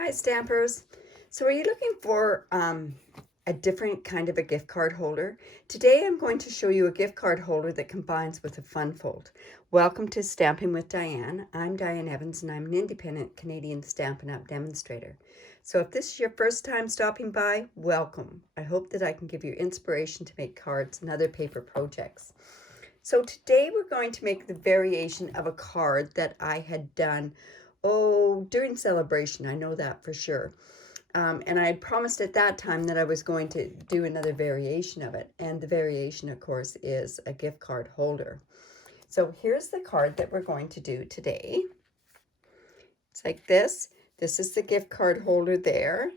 Hi, Stampers. So are you looking for a different kind of a gift card holder? Today I'm going to show you a gift card holder that combines with a fun fold. Welcome to Stamping with Diane. I'm Diane Evans and I'm an independent Canadian Stampin' Up! Demonstrator. So if this is your first time stopping by, welcome. I hope that I can give you inspiration to make cards and other paper projects. So today we're going to make the variation of a card that I had done during celebration. I know that for sure. And I had promised at that time that I was going to do another variation of it. And the variation, of course, is a gift card holder. So here's the card that we're going to do today. It's like this. This is the gift card holder there.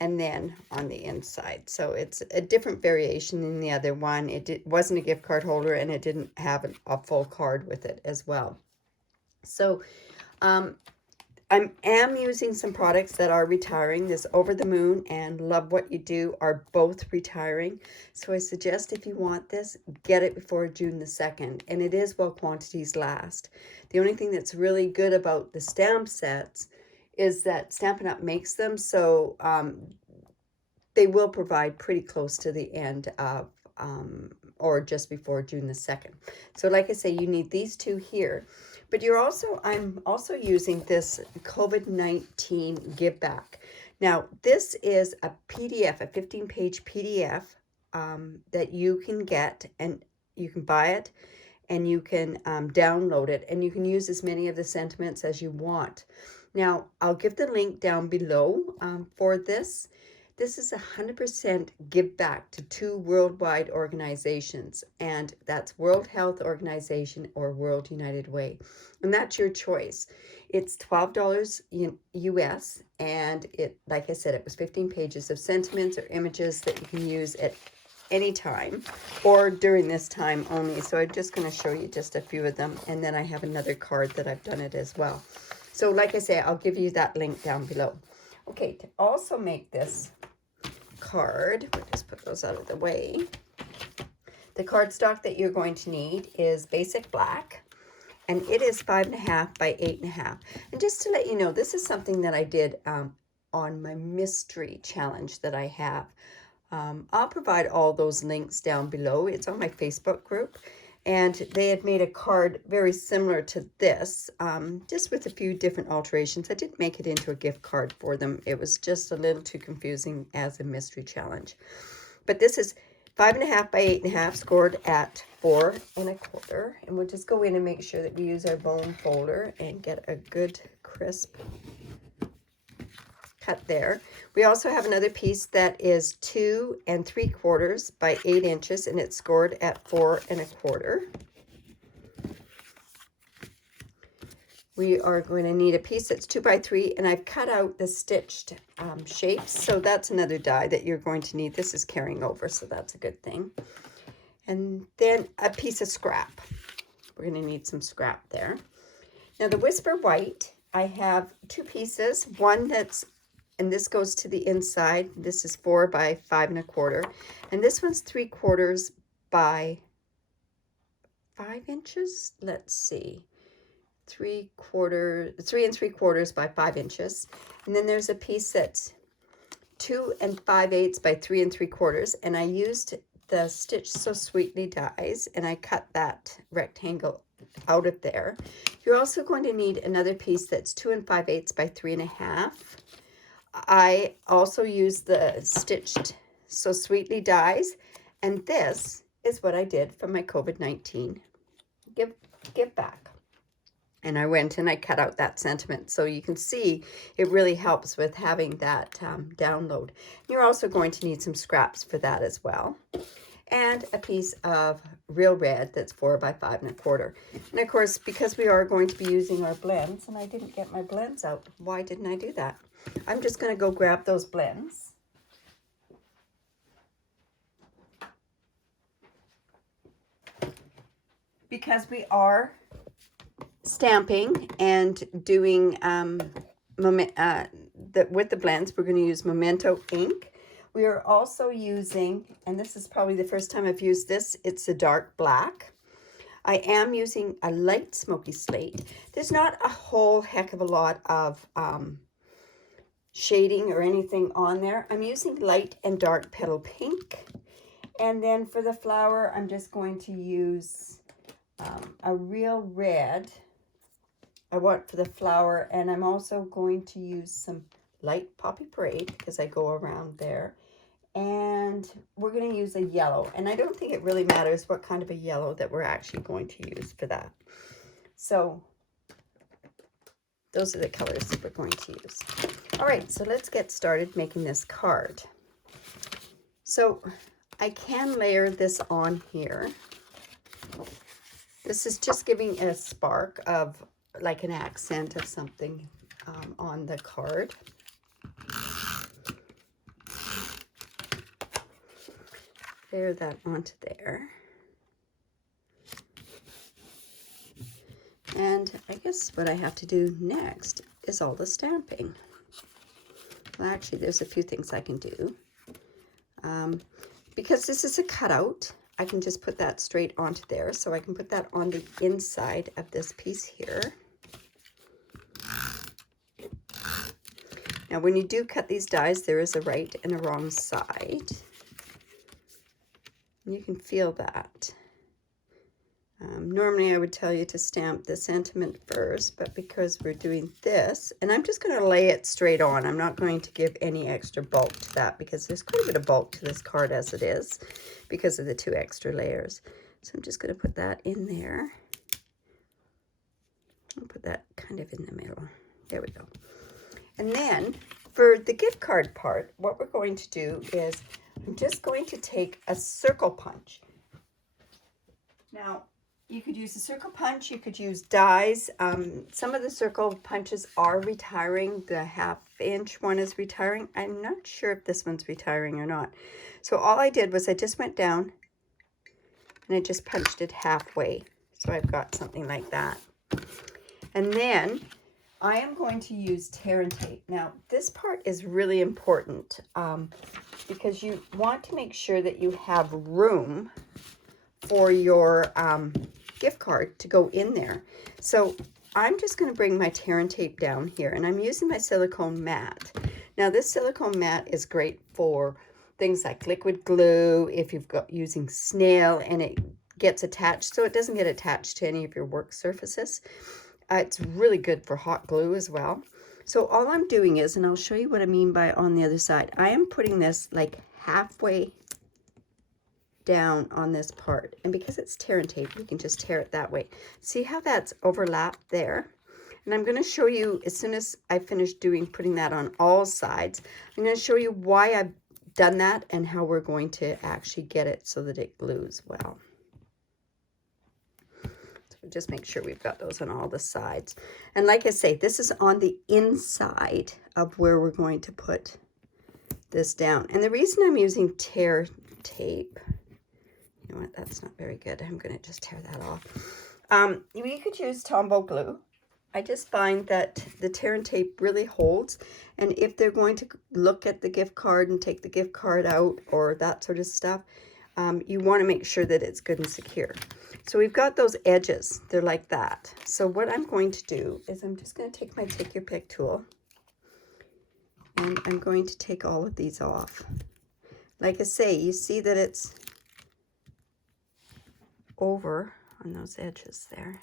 And then on the inside. So it's a different variation than the other one. It wasn't a gift card holder and it didn't have a full card with it as well. So I am using some products that are retiring. This Over the Moon and Love What You Do are both retiring. So I suggest if you want this, get it before June the 2nd. And it is while quantities last. The only thing that's really good about the stamp sets is that Stampin' Up! Makes them. So they will provide pretty close to the end of or just before June the 2nd. So like I say, you need these two here. But I'm also using this COVID-19 Give Back. Now, this is a PDF, a 15-page PDF that you can get, and you can buy it, and you can download it, and you can use as many of the sentiments as you want. Now, I'll give the link down below for this. This is 100% give back to two worldwide organizations, and that's World Health Organization or World United Way. And that's your choice. It's $12 US, and it, like I said, it was 15 pages of sentiments or images that you can use at any time or during this time only. So I'm just going to show you just a few of them, and then I have another card that I've done it as well. So like I say, I'll give you that link down below. Okay, to also make this card, we'll just put those out of the way. The cardstock that you're going to need is Basic Black, and it is 5.5 by 8.5. And just to let you know, this is something that I did on my mystery challenge that I have. I'll provide all those links down below. It's on my Facebook group. And they had made a card very similar to this, just with a few different alterations. I didn't make it into a gift card for them. It was just a little too confusing as a mystery challenge. But this is 5.5 by 8.5, scored at 4.25. And we'll just go in and make sure that we use our bone folder and get a good crisp cut there. We also have another piece that is 2 3/4 by 8 inches, and it's scored at 4.25. We are going to need a piece that's 2 by 3, and I've cut out the stitched shapes, so that's another die that you're going to need. This is carrying over, so that's a good thing. And then a piece of scrap. We're going to need some scrap there. Now the Whisper White, I have 2 pieces. One that's, and this goes to the inside. This is 4 by 5.25, and this one's 3/4 by 5 inches. Let's see, 3 3/3 by 5 inches. And then there's a piece that's 2 5/8 by 3 3/4, and I used the Stitch So Sweetly dies, and I cut that rectangle out of there. You're also going to need another piece that's 2 5/8 by 3.5. I also use the Stitched So Sweetly dies, and this is what I did for my COVID-19 give back. And I went and I cut out that sentiment, so you can see it really helps with having that download. You're also going to need some scraps for that as well, and a piece of Real Red that's 4 by 5.25. And of course, because we are going to be using our blends, and I didn't get my blends out. Why didn't I do that? I'm just going to go grab those blends. Because we are stamping and doing with the blends, we're going to use Memento ink. We are also using, and this is probably the first time I've used this, it's a dark black. I am using a light smoky slate. There's not a whole heck of a lot of shading or anything on there. I'm using light and dark petal pink. And then for the flower, I'm just going to use a real red. I want for the flower, and I'm also going to use some light Poppy Parade because I go around there. And we're going to use a yellow. And I don't think it really matters what kind of a yellow that we're actually going to use for that. So those are the colors that we're going to use. All right, so let's get started making this card. So I can layer this on here. This is just giving a spark of like an accent of something on the card. Layer that onto there. And I guess what I have to do next is all the stamping. Well, actually, there's a few things I can do. Because this is a cutout, I can just put that straight onto there. So I can put that on the inside of this piece here. Now, when you do cut these dies, there is a right and a wrong side. You can feel that. Normally, I would tell you to stamp the sentiment first, but because we're doing this, and I'm just going to lay it straight on. I'm not going to give any extra bulk to that because there's quite a bit of bulk to this card as it is because of the 2 extra layers. So I'm just going to put that in there. I'll put that kind of in the middle. There we go. And then for the gift card part, what we're going to do is I'm just going to take a circle punch. Now, you could use a circle punch, you could use dies. Some of the circle punches are retiring. The 1/2 inch one is retiring. I'm not sure if this one's retiring or not. So all I did was I just went down and I just punched it halfway. So I've got something like that. And then I am going to use tear and tape. Now, this part is really important because you want to make sure that you have room for your gift card to go in there. So I'm just going to bring my tear and tape down here, and I'm using my silicone mat. Now, this silicone mat is great for things like liquid glue, if you've got using snail and it gets attached, so it doesn't get attached to any of your work surfaces. It's really good for hot glue as well. So all I'm doing is, and I'll show you what I mean by on the other side, I am putting this like halfway down on this part, and because it's tear and tape, you can just tear it that way. See how that's overlapped there? And I'm going to show you as soon as I finish putting that on all sides. I'm going to show you why I've done that and how we're going to actually get it so that it glues well. So just make sure we've got those on all the sides. And like I say, this is on the inside of where we're going to put this down. And the reason I'm using tear tape, you know what, that's not very good. I'm going to just tear that off. You could use Tombow glue. I just find that the tear and tape really holds. And if they're going to look at the gift card and take the gift card out or that sort of stuff, you want to make sure that it's good and secure. So we've got those edges. They're like that. So what I'm going to do is I'm just going to take my Take Your Pick tool. And I'm going to take all of these off. Like I say, you see that it's over on those edges there.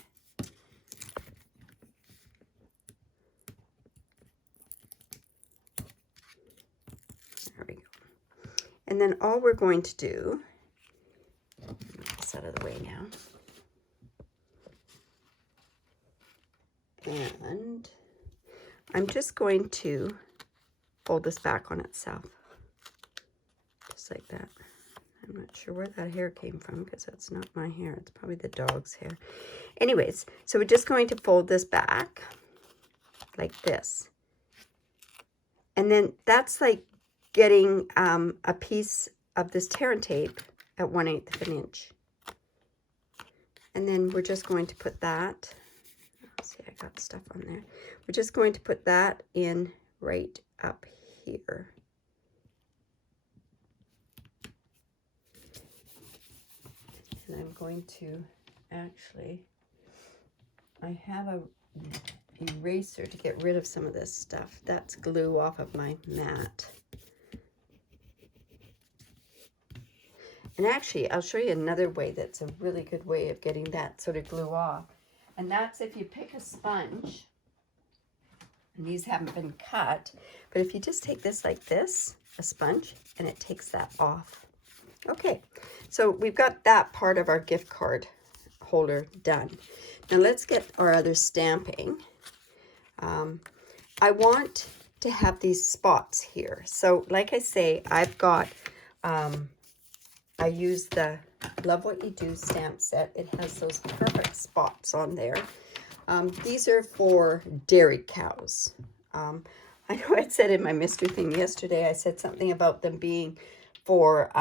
There we go. And then all we're going to do, get this out of the way now. And I'm just going to fold this back on itself. Just like that. I'm not sure where that hair came from because that's not my hair. It's probably the dog's hair. Anyways, so we're just going to fold this back like this. And then that's like getting a piece of this tear and tape at 1/8 of an inch. And then we're just going to put that, see, I got stuff on there. We're just going to put that in right up here. And I'm going to actually, I have a eraser to get rid of some of this stuff. That's glue off of my mat. And actually, I'll show you another way that's a really good way of getting that sort of glue off. And that's if you pick a sponge, and these haven't been cut, but if you just take this like this, a sponge, and it takes that off. Okay, so we've got that part of our gift card holder done. Now let's get our other stamping. I want to have these spots here. So like I say, I've got, I use the Love What You Do stamp set. It has those perfect spots on there. These are for dairy cows. I know I said in my mystery thing yesterday, I said something about them being for,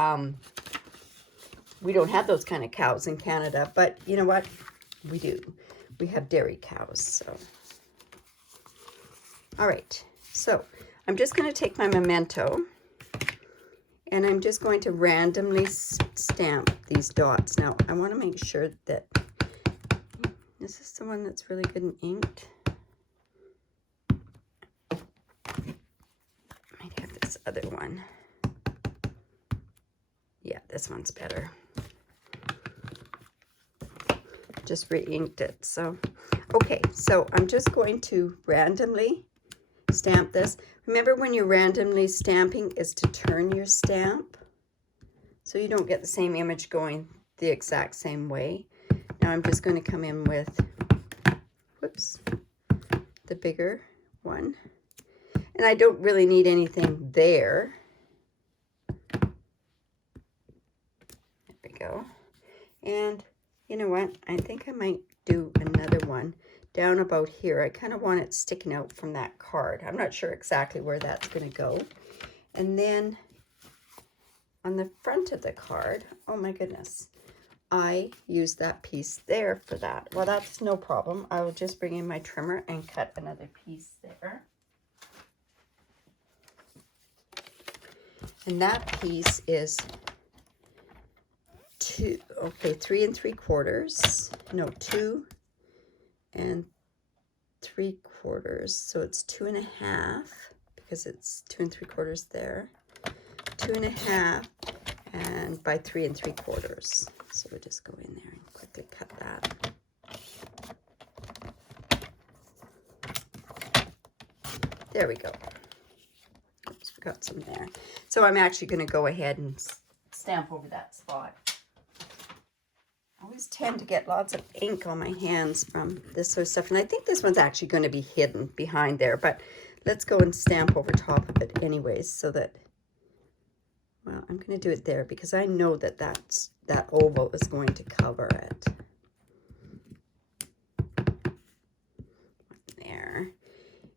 we don't have those kind of cows in Canada, but you know what? We do. We have dairy cows, so. All right, so I'm just going to take my Memento, and I'm just going to randomly stamp these dots. Now, I want to make sure that this is the one that's really good and inked. I might have this other one. Yeah, this one's better. Just re-inked it. So, okay, so I'm just going to randomly stamp this. Remember, when you're randomly stamping is to turn your stamp so you don't get the same image going the exact same way. Now I'm just going to come in with, whoops, the bigger one. And I don't really need anything there. There we go. And you know what? I think I might do another one down about here. I kind of want it sticking out from that card. I'm not sure exactly where that's going to go. And then on the front of the card, oh my goodness, I use that piece there for that. Well, that's no problem. I will just bring in my trimmer and cut another piece there. And that piece is 3 3/4. No, 2 3/4. So it's 2.5 because it's 2 3/4 there. 2.5 and by 3 3/4. So we'll just go in there and quickly cut that. There we go. Oops, we got some there. So I'm actually going to go ahead and stamp over that spot. I always tend to get lots of ink on my hands from this sort of stuff. And I think this one's actually going to be hidden behind there. But let's go and stamp over top of it anyways so that, well, I'm going to do it there because I know that that oval is going to cover it. There.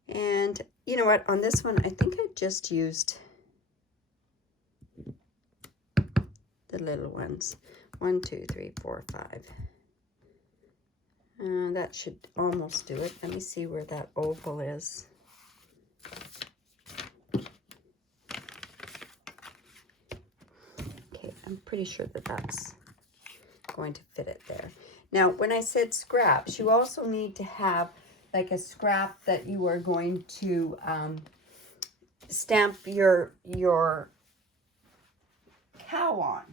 And you know what? On this one, I think I just used the little ones. 1, 2, 3, 4, 5. That should almost do it. Let me see where that oval is. Okay, I'm pretty sure that that's going to fit it there. Now, when I said scraps, you also need to have like a scrap that you are going to stamp your cow on.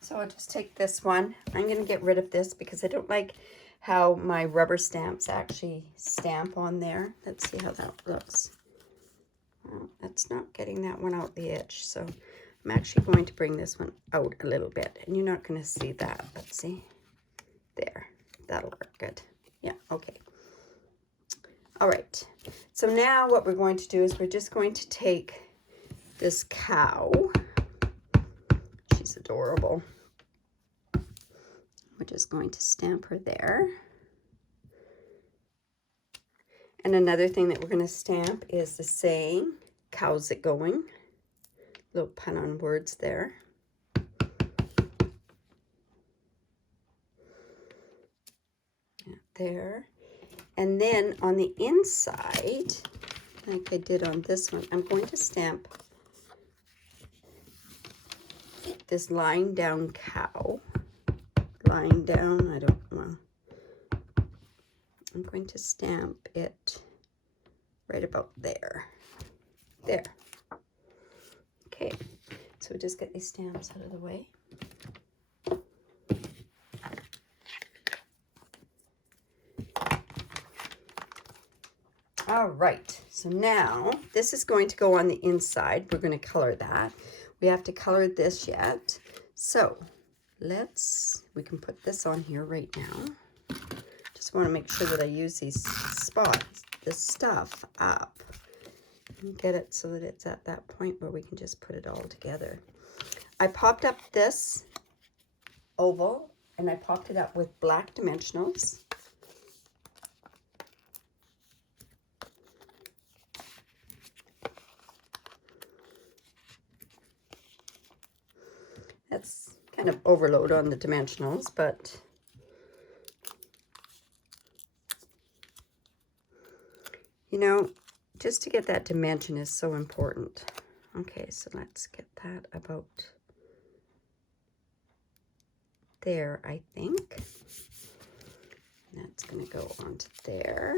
So I'll just take this one. I'm going to get rid of this because I don't like how my rubber stamps actually stamp on there. Let's see how that looks. Well, that's not getting that one out the edge. So I'm actually going to bring this one out a little bit. And you're not going to see that. Let's see. There. That'll work good. Yeah, okay. All right. So now what we're going to do is we're just going to take this cow. She's adorable. We're just going to stamp her there. And another thing that we're going to stamp is the saying, "Cow's it going?" Little pun on words there. There. And then on the inside, like I did on this one, I'm going to stamp this lying down cow lying down. I don't know. I'm going to stamp it right about there. There. Okay, so just get these stamps out of the way. All right, so now this is going to go on the inside. We're going to color that. We have to color this yet. So we can put this on here right now. Just want to make sure that I use these spots, this stuff up, and get it so that it's at that point where we can just put it all together. I popped up this oval and I popped it up with black dimensionals. That's kind of overload on the dimensionals, but you know, just to get that dimension is so important. Okay, so let's get that about there, I think. That's going to go onto there.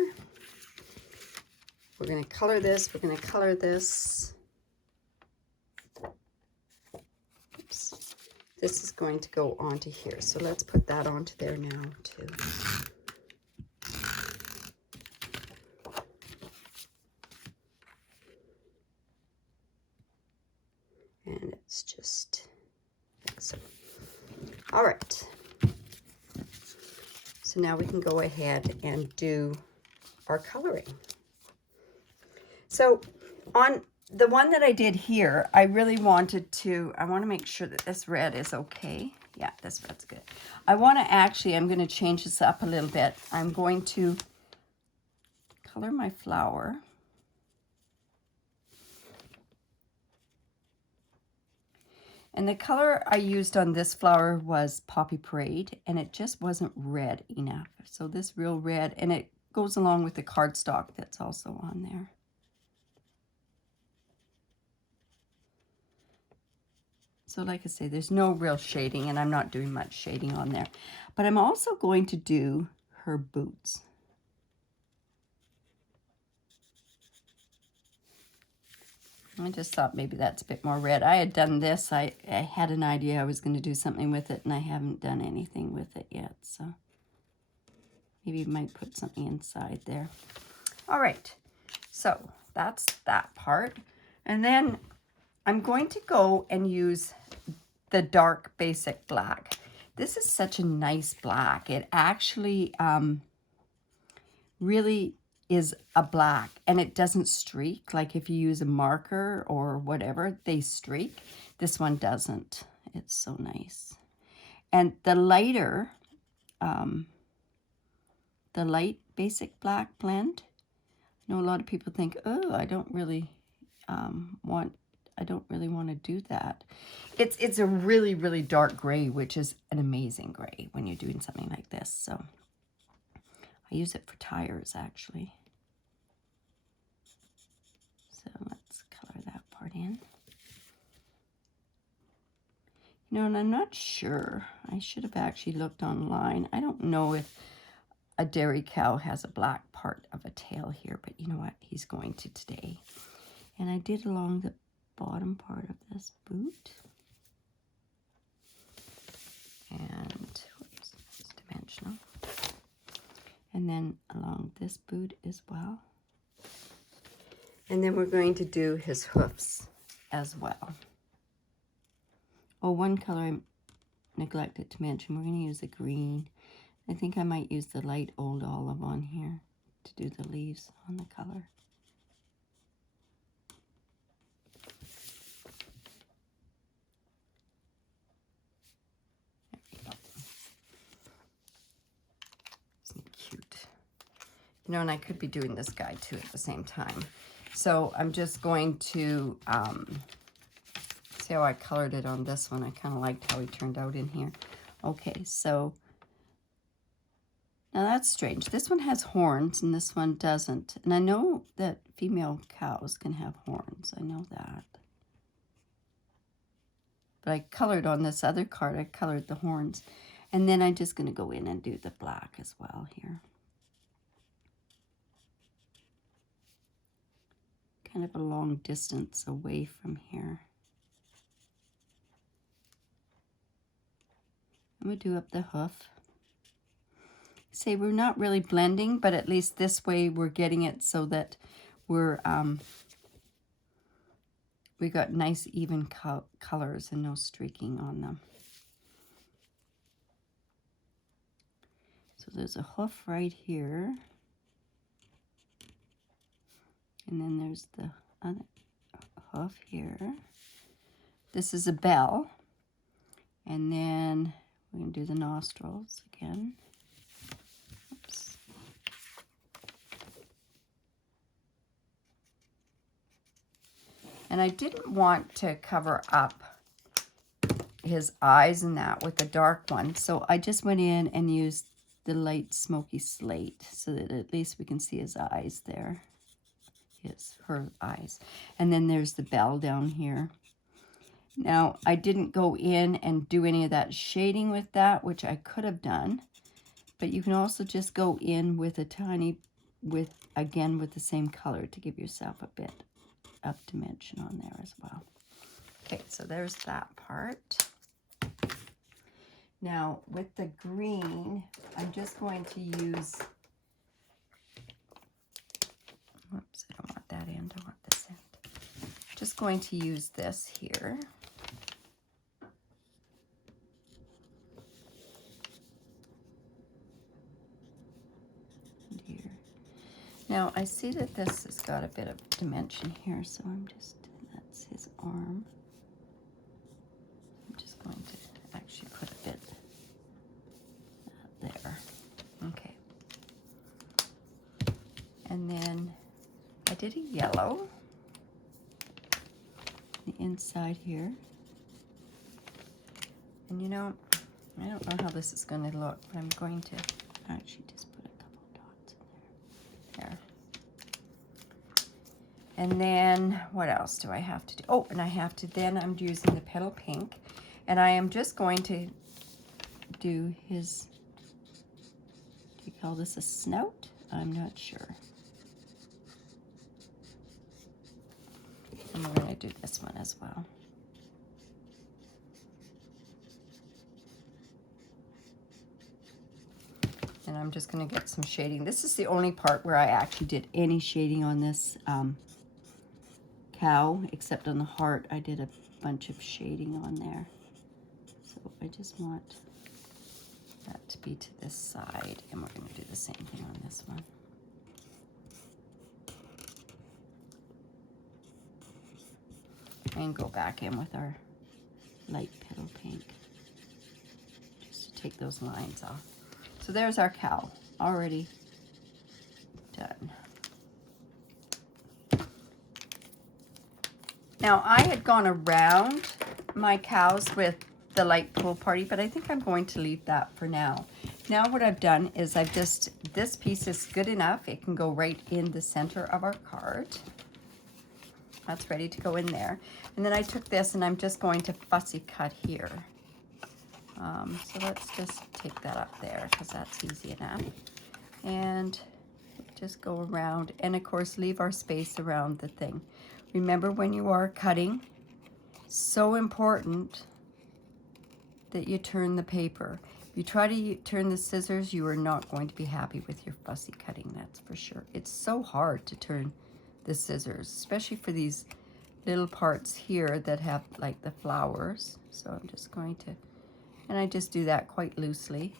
We're going to color this. We're going to color this. Oops. This is going to go onto here. So let's put that onto there now too. And it's just like so. All right. So now we can go ahead and do our coloring. So on the one that I did here, I really wanted to, I want to make sure that this red is okay. Yeah, this red's good. I want to actually, I'm going to change this up a little bit. I'm going to color my flower. And the color I used on this flower was Poppy Parade, and it just wasn't red enough. So this real red, and it goes along with the cardstock that's also on there. So like I say, there's no real shading, and I'm not doing much shading on there. But I'm also going to do her boots. I just thought maybe that's a bit more red. I had done this. I had an idea I was going to do something with it, and I haven't done anything with it yet. So maybe I might put something inside there. All right. So that's that part. And then I'm going to go and use the dark basic black. This is such a nice black. It actually really is a black, and it doesn't streak. Like if you use a marker or whatever, they streak. This one doesn't. It's so nice. And the lighter, the light basic black blend, I know a lot of people think, oh, I don't really want to do that. It's a really, really dark gray, which is an amazing gray when you're doing something like this. So I use it for tires, actually. So let's color that part in. You know, and I'm not sure. I should have actually looked online. I don't know if a dairy cow has a black part of a tail here, but you know what? He's going to today. And I did along the bottom part of this boot. And whoops, it's dimensional. And then along this boot as well. And then we're going to do his hoofs as well. Oh, one color I neglected to mention. We're going to use the green. I think I might use the light old olive on here to do the leaves on the color. You know, and I could be doing this guy too at the same time. So I'm just going to see how I colored it on this one. I kind of liked how he turned out in here. Okay, so now that's strange. This one has horns and this one doesn't. And I know that female cows can have horns. I know that. But I colored on this other card, I colored the horns. And then I'm just going to go in and do the black as well here. Kind of a long distance away from here. I'm going to do up the hoof. Say we're not really blending, but at least this way we're getting it so that we're we got nice even colors and no streaking on them. So there's a hoof right here. And then there's the other hoof here. This is a bell. And then we're going to do the nostrils again. Oops. And I didn't want to cover up his eyes and that with the dark one. So I just went in and used the light smoky slate so that at least we can see his eyes there. Her eyes. And then there's the bell down here. Now, I didn't go in and do any of that shading with that, which I could have done. But you can also just go in with a tiny, again, with the same color to give yourself a bit of dimension on there as well. Okay, so there's that part. Now, with the green, I'm just going to use, whoops, I don't want that end, I want this end. Just going to use this here. And here. Now, I see that this has got a bit of dimension here, so I'm just, that's his arm. I'm just going to actually put a bit there. Okay. And then I did a yellow. The inside here. And you know, I don't know how this is going to look, but I'm going to actually just put a couple dots in there. There. And then what else do I have to do? Oh, and I have to, then I'm using the petal pink, and I am just going to do his, do you call this a snout? I'm not sure. And we're going to do this one as well. And I'm just going to get some shading. This is the only part where I actually did any shading on this cow, except on the heart. I did a bunch of shading on there. So I just want that to be to this side. And we're going to do the same thing on this one. And go back in with our light petal pink just to take those lines off. So there's our cow already done. Now I had gone around my cows with the light pool party, but I think I'm going to leave that for now. Now what I've done is I've just, this piece is good enough. It can go right in the center of our card. That's ready to go in there. And then I took this and I'm just going to fussy cut here. So let's just take that up there because that's easy enough. And just go around and of course leave our space around the thing. Remember when you are cutting, so important that you turn the paper. If you try to turn the scissors, you are not going to be happy with your fussy cutting, that's for sure. It's so hard to turn the scissors, especially for these little parts here that have like the flowers. So I'm just going to, and I just do that quite loosely.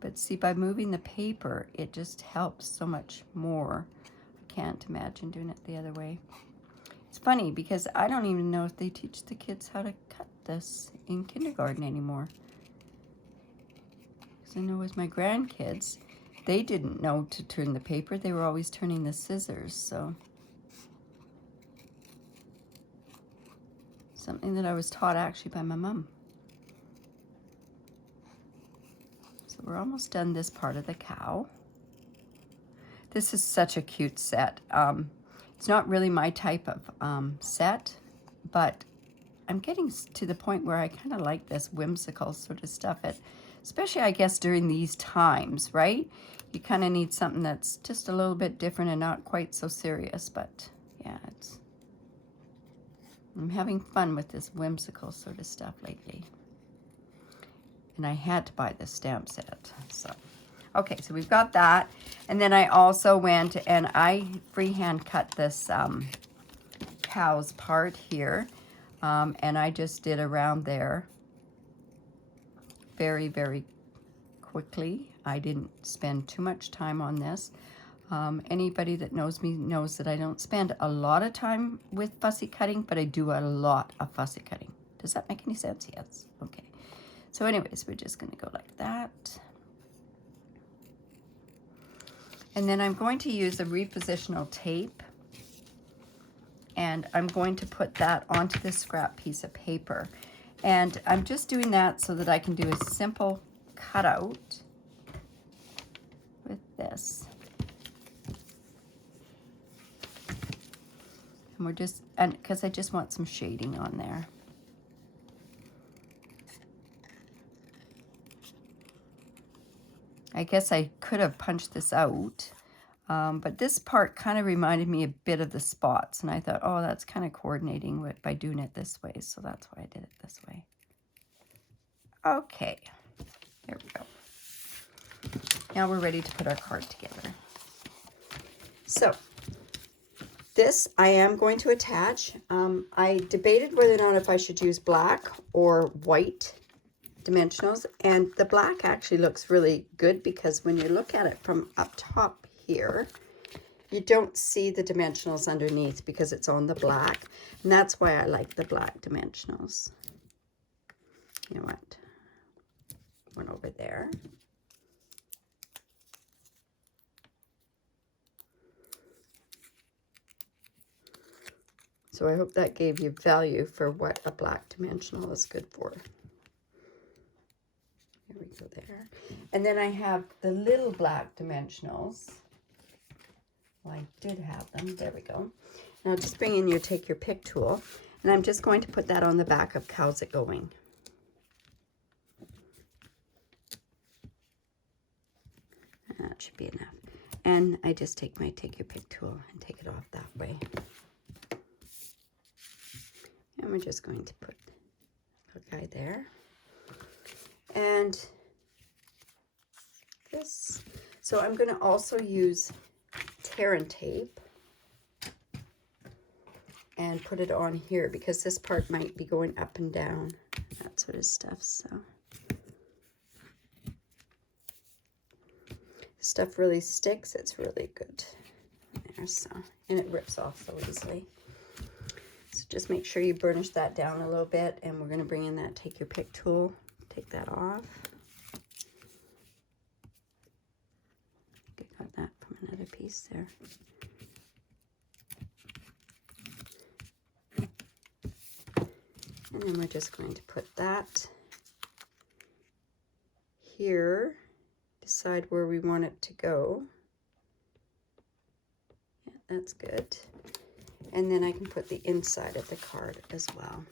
But see, by moving the paper, it just helps so much more. I can't imagine doing it the other way. It's funny because I don't even know if they teach the kids how to cut this in kindergarten anymore. Because I know with my grandkids, they didn't know to turn the paper. They were always turning the scissors, so. Something that I was taught actually by my mom. So we're almost done this part of the cow. This is such a cute set. It's not really my type of set, but I'm getting to the point where I kind of like this whimsical sort of stuff. especially I guess during these times, right? You kind of need something that's just a little bit different and not quite so serious, but yeah, I'm having fun with this whimsical sort of stuff lately. And I had to buy this stamp set, so. Okay, so we've got that. And then I also went and I freehand cut this cow's part here. And I just did around there very, very quickly. I didn't spend too much time on this. Anybody that knows me knows that I don't spend a lot of time with fussy cutting, but I do a lot of fussy cutting. Does that make any sense? Yes. Okay. So anyways, we're just going to go like that. And then I'm going to use a repositional tape. And I'm going to put that onto this scrap piece of paper. And I'm just doing that so that I can do a simple cutout with this. And we're just, and because I just want some shading on there. I guess I could have punched this out, but this part kind of reminded me a bit of the spots, and I thought, oh, that's kind of coordinating with, by doing it this way, so that's why I did it this way. Okay, there we go. Now we're ready to put our card together. So, this I am going to attach. I debated whether or not if I should use black or white dimensionals, and the black actually looks really good because when you look at it from up top here, you don't see the dimensionals underneath because it's on the black, and that's why I like the black dimensionals. You know what? One over there. So I hope that gave you value for what a black dimensional is good for. There we go there. And then I have the little black dimensionals. Well, I did have them. There we go. Now just bring in your take your pick tool. And I'm just going to put that on the back of Cow's It Going. That should be enough. And I just take my take your pick tool and take it off that way. And we're just going to put a guy there. And this, so I'm going to also use Terran tape and put it on here because this part might be going up and down, that sort of stuff. So stuff really sticks, it's really good there. So, and it rips off so easily. So just make sure you burnish that down a little bit, and we're going to bring in that take your pick tool. Take that off. I got that from another piece there. And then we're just going to put that here, decide where we want it to go. Yeah, that's good. And then I can put the inside of the card as well.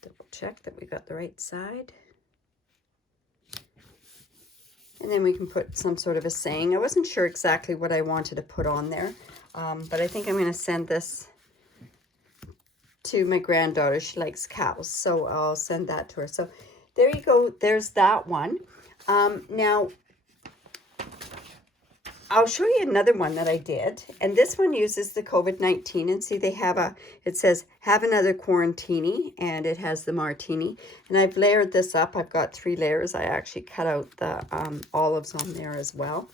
Double check that we got the right side. And then we can put some sort of a saying. I wasn't sure exactly what I wanted to put on there, but I think I'm going to send this to my granddaughter. She likes cows, so I'll send that to her. So there you go. There's that one. Now, I'll show you another one that I did. And this one uses the COVID-19. And see, they have it says, have another quarantini. And it has the martini. And I've layered this up. I've got 3 layers. I actually cut out the olives on there as well.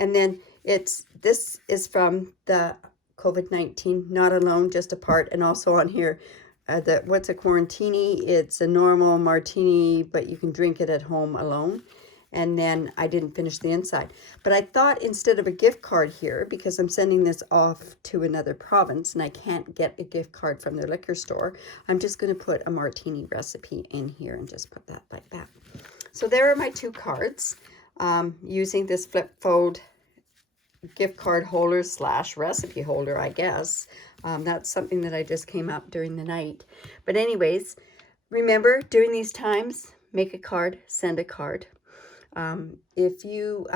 And then this is from the COVID-19, not alone, just apart. And also on here, what's a quarantini? It's a normal martini, but you can drink it at home alone. And then I didn't finish the inside. But I thought instead of a gift card here, because I'm sending this off to another province and I can't get a gift card from their liquor store, I'm just going to put a martini recipe in here and just put that like that. So there are my 2 cards using this flip fold gift card holder slash recipe holder, I guess. That's something that I just came up during the night. But anyways, remember, during these times, make a card, send a card. If you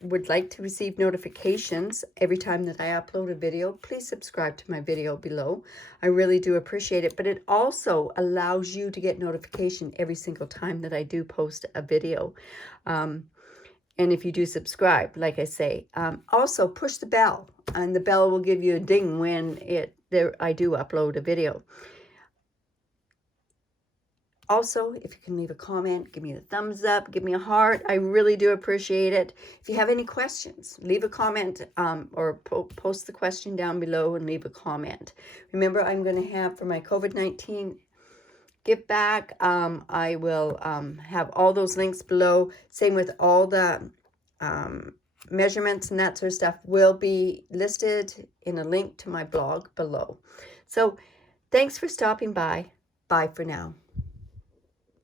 would like to receive notifications every time that I upload a video, please subscribe to my video below. I really do appreciate it, but it also allows you to get notification every single time that I do post a video. And if you do subscribe, like I say, also push the bell, and the bell will give you a ding when I do upload a video. Also, if you can leave a comment, give me a thumbs up, give me a heart. I really do appreciate it. If you have any questions, leave a comment or post the question down below and leave a comment. Remember, I'm going to have for my COVID-19 give back, I will have all those links below. Same with all the measurements and that sort of stuff will be listed in a link to my blog below. So thanks for stopping by. Bye for now.